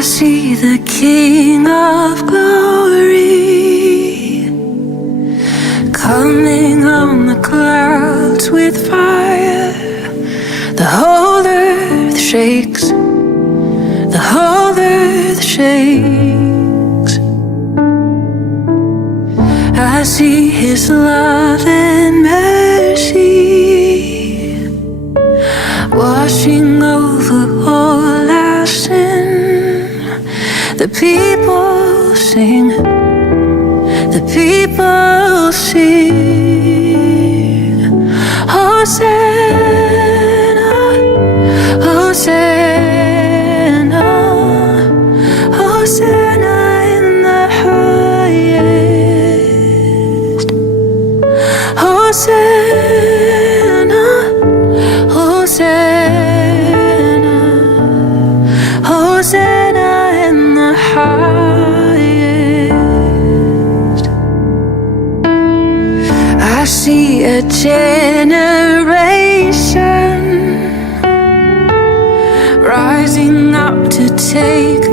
I see the King of Glory coming on the clouds with fire. The whole earth shakes, the whole earth shakes. I see His love and mercy washing over all our sin. The people sing, the people sing. Hosanna, Hosanna, Hosanna in the highest. Hosanna, Hosanna, Hosanna in the highest. I see a generation rising up to take